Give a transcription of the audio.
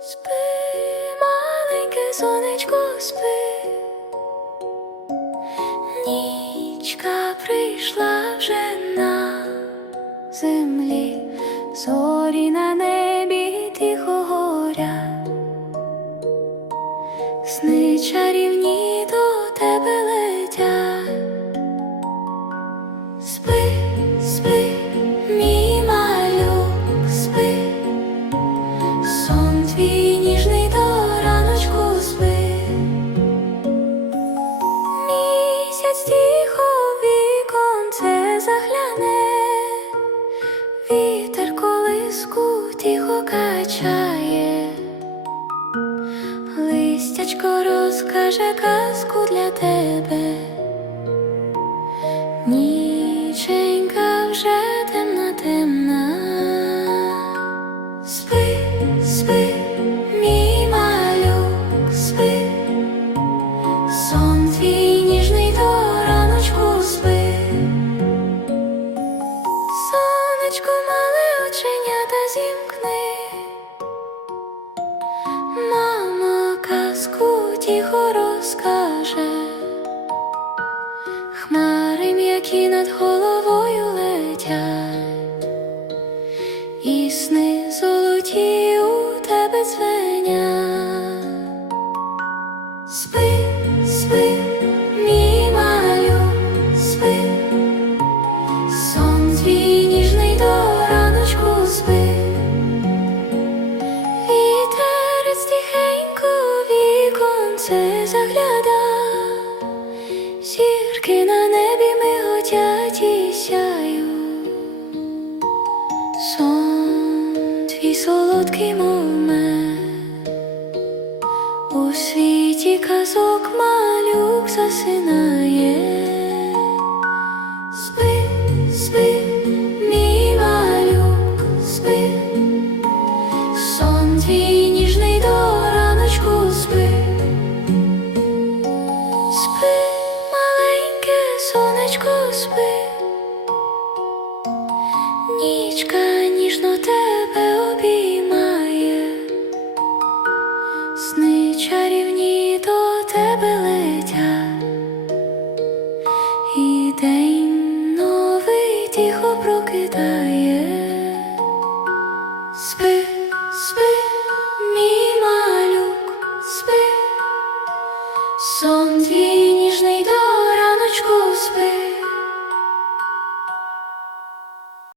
Спи, маленьке сонечко, спи. Нічка прийшла вже на землі, зорі на небі тихо горять. Сни чарівні до тебе летять. Місяць тихо віконце загляне, вітер колиску тихо качає, листячко розкаже казку для тебе. Ніченька казку тихо віконце загляда, зірки на небі миготять і сяють. Сон твій солодкий мов мед. У світі казок малюк засинає. Сонечко, спи. Нічка ніжно тебе обіймає. Сни чарівні до тебе летять. І день новий тихо.